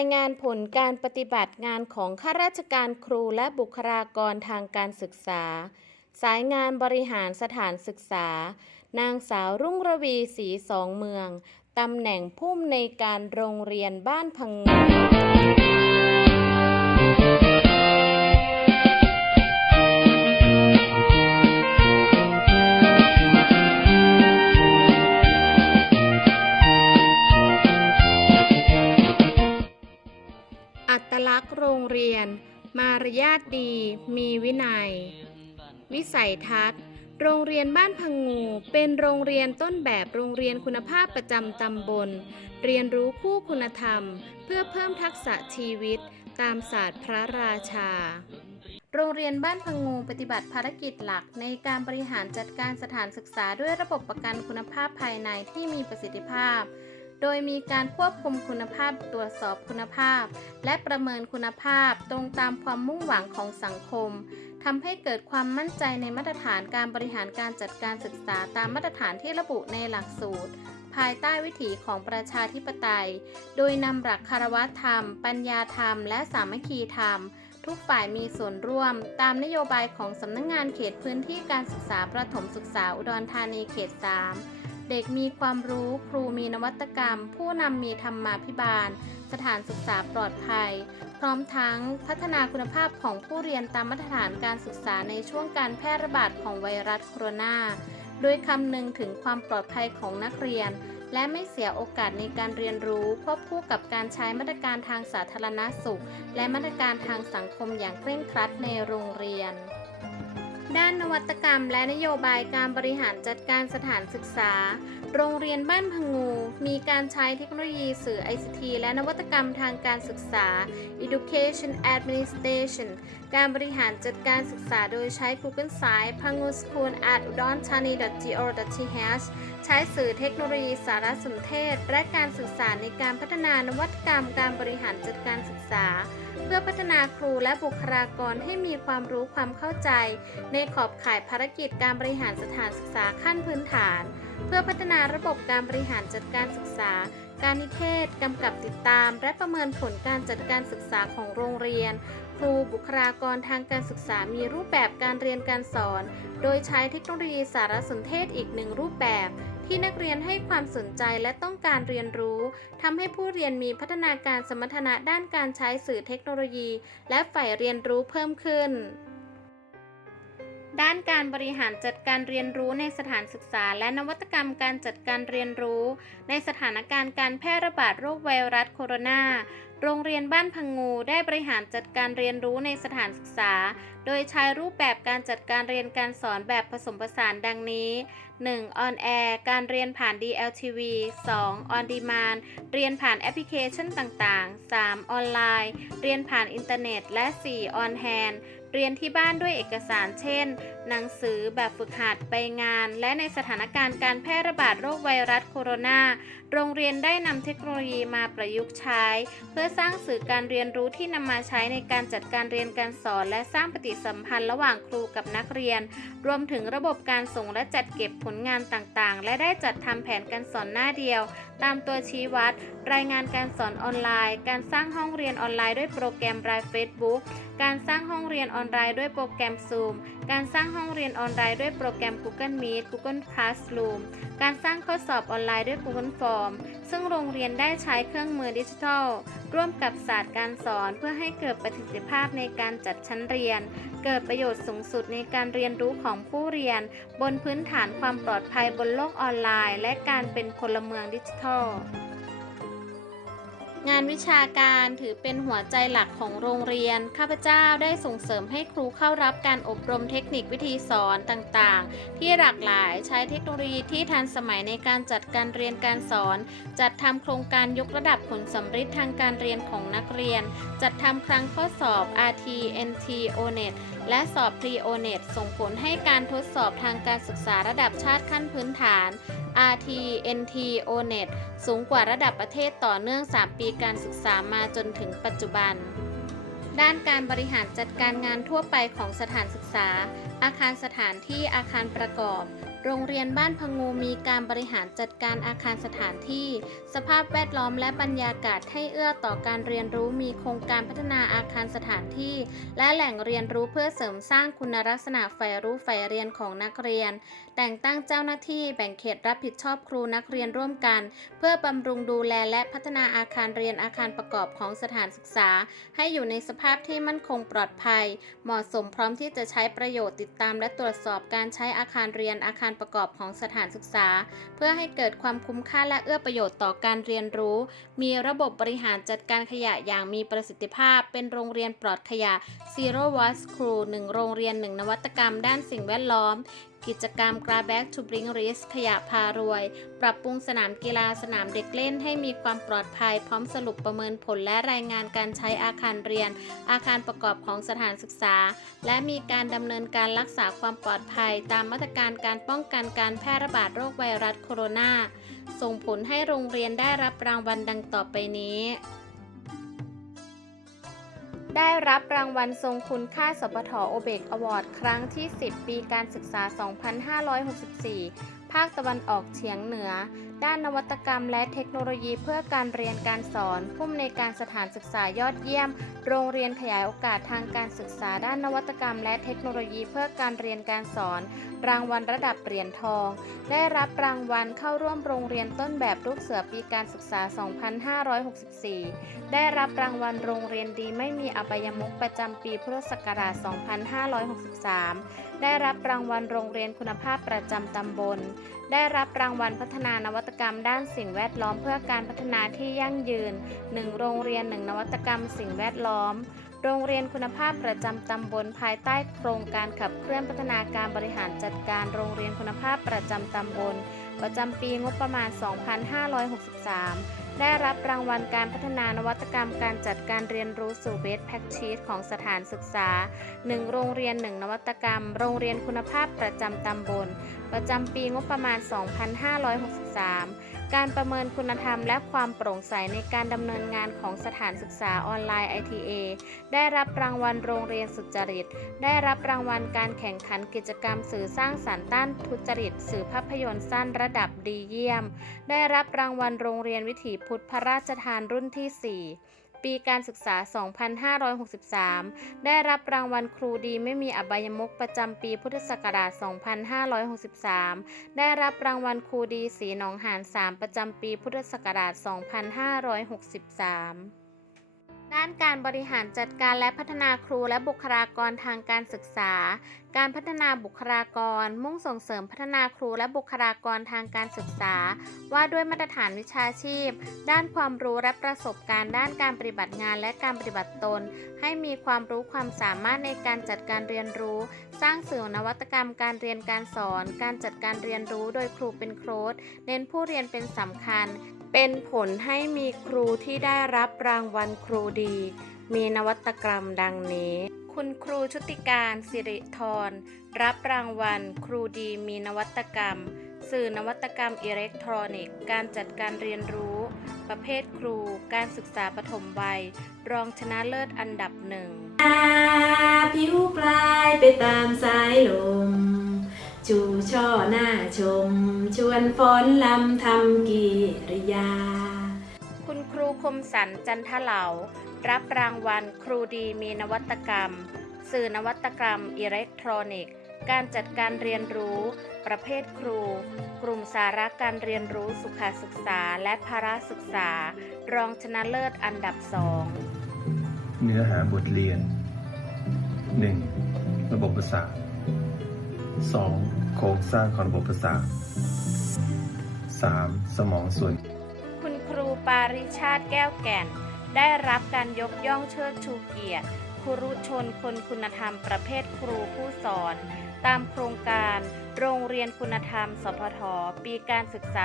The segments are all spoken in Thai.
ายงานผลการปฏิบัติงานของข้าราชการครูและบุคลากรทางการศึกษา สายงานบริหารสถานศึกษา นางสาวรุ่งระวีศรีสองเมือง ตำแหน่งผู้อำนวยการโรงเรียนบ้านพังงา ลักษณ์โรงเรียน มารยาทดี มีวินัย วิสัยทัศน์ โรงเรียนบ้านพังงู เป็นโรงเรียนต้นแบบโรงเรียนคุณภาพประจำตำบล เรียนรู้คู่คุณธรรม เพื่อเพิ่มทักษะชีวิต ตามศาสตร์พระราชาโรงเรียนบ้านพังงูปฏิบัติภารกิจหลักในการบริหารจัดการสถานศึกษาด้วยระบบประกันคุณภาพภายในที่มีประสิทธิภาพ โดยมีการควบคุมคุณภาพตรวจสอบคุณภาพ และประเมินคุณภาพตรงตามความมุ่งหวังของสังคมทำให้เกิดความมั่นใจในมาตรฐานการบริหารการจัดการศึกษาตามมาตรฐานที่ระบุในหลักสูตร ภายใต้วิถีของประชาธิปไตย โดยนำหลักคารวะธรรม ปัญญาธรรม และสามัคคีธรรม ทุกฝ่ายมีส่วนร่วม ตามนโยบายของสำนักงงานเขตพื้นที่การศึกษาประถมศึกษาอุดรธานีเขต 3 เด็กมีความรู้ครูมีนวัตกรรม ผู้นำมีธรรมาภิบาล สถานศึกษาปลอดภัย พร้อมทั้งพัฒนาคุณภาพของผู้เรียนตามมาตรฐานการศึกษาในช่วงการแพร่ระบาดของไวรัสโคโรนาโดยคำนึงถึงความปลอดภัยของนักเรียน และไม่เสียโอกาสในการเรียนรู้ควบคู่กับการใช้มาตรการทางสาธารณสุข และมาตรการทางสังคมอย่างเคร่งครัดในโรงเรียน ด้านนวัตกรรมและนโยบายการบริหารจัดการสถานศึกษา โรงเรียนบ้านพังงู มีการใช้เทคโนโลยีสื่อ ICT และนวัตกรรมทางการศึกษา Education Administration การบริหารจัดการศึกษาโดยใช้ Google Sites พังงู School at udonthani.go.th ใช้สื่อเทคโนโลยีสารสนเทศ และการสื่อสารในการพัฒนานวัตกรรมการบริหารจัดการศึกษา เพื่อพัฒนาครูและบุคลากรให้มีความรู้ความเข้าใจ ในขอบข่ายภารกิจการบริหารสถานศึกษาขั้นพื้นฐาน เพื่อพัฒนาระบบการบริหารจัดการศึกษา การนิเทศ กำกับติดตาม และประเมินผลการจัดการศึกษาของโรงเรียน ครูบุคลากรทางการศึกษามีรูปแบบการเรียนการสอน โดยใช้เทคโนโลยีสารสนเทศอีกหนึ่งรูปแบบ ที่นักเรียนให้ความสนใจและต้องการเรียนรู้ทำให้ผู้เรียนมีพัฒนาการสมรรถนะด้านการใช้สื่อเทคโนโลยี และใฝ่เรียนรู้เพิ่มขึ้น ด้านการบริหารจัดการเรียนรู้ในสถานศึกษา และนวัตกรรมการจัดการเรียนรู้ ในสถานการณ์การแพร่ระบาดโรคไวรัสโคโรนา โรงเรียนบ้านพังงูได้บริหารจัดการเรียนรู้ในสถานศึกษา โดยใช้รูปแบบการจัดการเรียนการสอนแบบผสมผสานดังนี้ 1. On Air การเรียนผ่าน DLTV 2. On Demand เรียนผ่านแอปพลิเคชันต่างๆ 3. ออนไลน์ เรียนผ่านอินเทอร์เน็ต และ 4. On Hand เรียนที่บ้านด้วยเอกสารเช่น หนังสือแบบฝึกหัดไปงาน และในสถานการณ์การแพร่ระบาดโรคไวรัสโคโรนา โรงเรียนได้นำเทคโนโลยีมาประยุกต์ใช้ เพื่อสร้างสื่อการเรียนรู้ที่นำมาใช้ในการจัดการเรียนการสอน และสร้างปฏิสัมพันธ์ระหว่างครูกับนักเรียน รวมถึงระบบการส่งและจัดเก็บผลงานต่างๆ และได้จัดทำแผนการสอนหน้าเดียว ตามตัวชี้วัด รายงานการสอนออนไลน์ การสร้างห้องเรียนออนไลน์ด้วยโปรแกรมราย Facebook การสร้างห้องเรียนออนไลน์ด้วยโปรแกรม Zoom การสร้างห้องเรียนออนไลน์ด้วยโปรแกรม Google Meet Google Classroom การสร้างข้อสอบออนไลน์ด้วย Google Form ซึ่งโรงเรียนได้ใช้เครื่องมือดิจิทัล ร่วมกับศาสตร์การสอนเพื่อให้เกิดประสิทธิภาพในการจัดชั้นเรียน เกิดประโยชน์สูงสุดในการเรียนรู้ของผู้เรียน บนพื้นฐานความปลอดภัยบนโลกออนไลน์ และการเป็นพลเมืองดิจิทัล งานวิชาการถือเป็นหัวใจหลักของโรงเรียน ข้าพเจ้าได้ส่งเสริมให้ครูเข้ารับการอบรมเทคนิควิธีสอนต่างๆ ที่หลากหลายใช้เทคโนโลยีที่ทันสมัยในการจัดการเรียนการสอน จัดทำโครงการยกระดับผลสำฤทธิ์ทางการเรียนของนักเรียน จัดทำครั้งข้อสอบ RT NT ONET และสอบ Pre ONET ส่งผลให้การทดสอบทางการศึกษาระดับชาติขั้นพื้นฐาน RT NT ONET สูงกว่าระดับประเทศต่อเนื่อง 3 ปีการศึกษามาจนถึงปัจจุบัน ด้านการบริหารจัดการงานทั่วไปของสถานศึกษา อาคารสถานที่อาคารประกอบ โรงเรียนบ้านพงูมีการบริหารจัดการอาคารสถานที่ สภาพแวดล้อมและบรรยากาศให้เอื้อต่อการเรียนรู้มีโครงการพัฒนาอาคารสถานที่ และแหล่งเรียนรู้เพื่อเสริมสร้างคุณลักษณะใฝ่รู้ใฝ่เรียนของนักเรียนแต่งตั้งเจ้าหน้าที่แบ่งเขตรับผิดชอบครูนักเรียนร่วมกัน เพื่อบำรุงดูแลและพัฒนาอาคารเรียนอาคารประกอบของสถานศึกษา ให้อยู่ในสภาพที่มั่นคงปลอดภัย เหมาะสมพร้อมที่จะใช้ประโยชน์ติดตาม และตรวจสอบการใช้อาคารเรียนอาคารประกอบของสถานศึกษา เพื่อให้เกิดความคุ้มค่าและเอื้อประโยชน์ต่อการเรียนรู้ มีระบบบริหารจัดการขยะอย่างมีประสิทธิภาพ เป็นโรงเรียนปลอดขยะ Zero Waste School 1 โรงเรียน 1 นวัตกรรมด้านสิ่งแวดล้อม กิจกรรม g r a b Back to Bring Risk ขยะพารวย ปรับปรุงสนามกีฬาสนามเด็กเล่นให้มีความปลอดภัย พร้อมสรุปประเมินผลและรายงานการใช้อาคารเรียน อาคารประกอบของสถานศึกษา และมีการดำเนินการรักษาความปลอดภัย ตามมาตรการการป้องกันการแพร่ระบาดโรคไวรัสโคโรนาส่งผลให้โรงเรียนได้รับรางวัลดังต่อไปนี้ ได้รับรางวัลทรงคุณค่าสปทโอเบกอวอร์ดครั้งที่ 10 ปีการศึกษา 2564 ภาคตะวันออกเฉียงเหนือ ด้านนวัตกรรมและเทคโนโลยีเพื่อการเรียนการสอน ผู้อำนวยการสถานศึกษายอดเยี่ยม โรงเรียนขยายโอกาสทางการศึกษา ด้านนวัตกรรม และเทคโนโลยีเพื่อการเรียนการสอน รางวัลระดับเหรียญทอง ได้รับรางวัลเข้าร่วมโรงเรียนต้นแบบลูกเสือปีการศึกษา 2564 ได้รับรางวัลโรงเรียนดีไม่มีอบายมุขประจำปีพุทธศักราช 2563 ได้รับรางวัลโรงเรียนคุณภาพประจำตำบล ได้รับรางวัลพัฒนานวัตกรรมด้านสิ่งแวดล้อมเพื่อการพัฒนาที่ยั่งยืน 1 โรงเรียน 1 นวัตกรรมสิ่งแวดล้อม โรงเรียนคุณภาพประจำตำบลภายใต้โครงการขับเคลื่อนพัฒนาการบริหารจัดการโรงเรียนคุณภาพประจำตำบล ประจำปีงบประมาณ 2563 ได้รับรางวัลการพัฒนานวัตกรรมการจัดการเรียนรู้สู่เบสแพ็กชีตของสถานศึกษา 1 โรงเรียน 1 นวัตกรรม โรงเรียนคุณภาพประจำตำบล ประจำปีงบประมาณ 2563 การประเมินคุณธรรมและความโปร่งใสในการดำเนินงานของสถานศึกษาออนไลน์ ITA ได้รับรางวัลโรงเรียนสุจริต ได้รับรางวัลการแข่งขันกิจกรรมสื่อสร้างสรรค์ต้านทุจริต สื่อภาพยนตร์สั้นระดับดีเยี่ยม ได้รับรางวัลโรงเรียนวิถีพุทธพระราชทานรุ่นที่ 4 ปีการศึกษา 2563 ได้รับรางวัลครูดีไม่มีอบายมุกประจำปีพุทธศักราช 2563 ได้รับรางวัลครูดีสีหนองหาน3ประจำปีพุทธศักราช 2563 ด้านการบริหารจัดการและพัฒนาครูและบุคลากรทางการศึกษา การพัฒนาบุคลากร มุ่งส่งเสริมพัฒนาครูและบุคลากรทางการศึกษา ว่าด้วยมาตรฐานวิชาชีพ ด้านความรู้และประสบการณ์ด้านการปฏิบัติงานและการปฏิบัติตน ให้มีความรู้ความสามารถในการจัดการเรียนรู้ สร้างสื่อนวัตกรรมการเรียนการสอน การจัดการเรียนรู้โดยครูเป็นโค้ดเน้นผู้เรียนเป็นสำคัญ เป็นผลให้มีครูที่ได้รับรางวัลครูดี มีนวัตกรรมดังนี้ คุณครูชุติการสิริธรรับรางวัล ครูดีมีนวัตกรรม สื่อนวัตกรรมอิเล็กทรอนิกส์ การจัดการเรียนรู้ ประเภทครู การศึกษาปฐมวัย รองชนะเลิศอันดับหนึ่งผิวปลายไปตามสายลม จูช่อหน้าชม ชวนฟ้อนลำทำกิริยา คุณครูคมสันจันทเหลา รับรางวัลครูดีมีนวัตกรรม สื่อนวัตกรรมอิเล็กทรอนิกส์ การจัดการเรียนรู้ ประเภทครู กลุ่มสาระการเรียนรู้สุขศึกษาและภาระศึกษา รองชนะเลิศอันดับสองเนื้อหาบทเรียน 1. ระบบประสาท 2. โครงสร้างของระบบประสาท 3. สมองส่วน คุณครูปาริชาติแก้วแก่น ได้รับการยกย่องเชิดชูเกียรติครุชนคนคุณธรรมประเภทครูผู้สอน ตามโครงการโรงเรียนคุณธรรม สพท ปีการศึกษา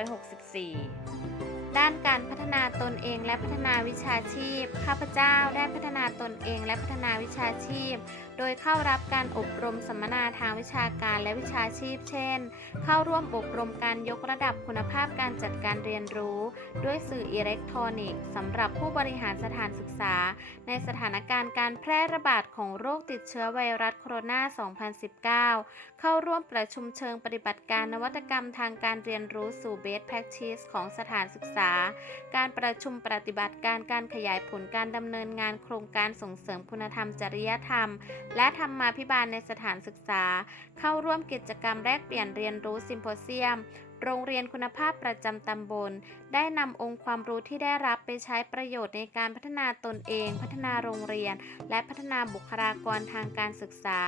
2564 ด้านการพัฒนาตนเองและพัฒนาวิชาชีพ ข้าพเจ้าได้พัฒนาตนเองและพัฒนาวิชาชีพ โดยเข้ารับการอบรมสัมมนาทางวิชาการและวิชาชีพ เช่น เข้าร่วมอบรมการยกระดับคุณภาพการจัดการเรียนรู้ ด้วยสื่ออิเล็กทรอนิกส์สำหรับผู้บริหารสถานศึกษา ในสถานการณ์การแพร่ระบาดของโรคติดเชื้อไวรัสโคโรนา 2019 เข้าร่วมประชุมเชิงปฏิบัติการนวัตกรรมทางการเรียนรู้สู่ Best Practice ของสถานศึกษา การประชุมปฏิบัติการการขยายผลการดำเนินงานโครงการส่งเสริมคุณธรรมจริยธรรมและธรรมาภิบาลในสถานศึกษา เข้าร่วมกิจกรรมแลกเปลี่ยนเรียนรู้ซิมโพเซียม โรงเรียนคุณภาพประจำตำบล ได้นำองค์ความรู้ที่ได้รับ ไปใช้ประโยชน์ในการพัฒนาตนเอง พัฒนาโรงเรียน และพัฒนาบุคลากรทางการศึกษา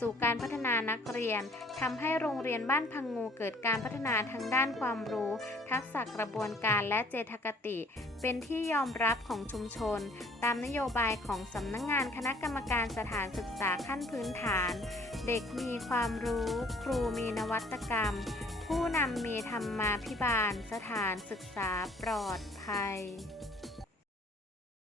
สู่การพัฒนานักเรียนทำให้โรงเรียนบ้านพังงูเกิดการพัฒนาทางด้านความรู้ ทักษะกระบวนการและเจตคติ เป็นที่ยอมรับของชุมชน ตามนโยบายของสำนักงงานคณะกรรมการสถานศึกษาขั้นพื้นฐาน เด็กมีความรู้ ครูมีนวัตกรรมผู้นำมีธรรมมาภิบาลสถานศึกษาปลอดภัย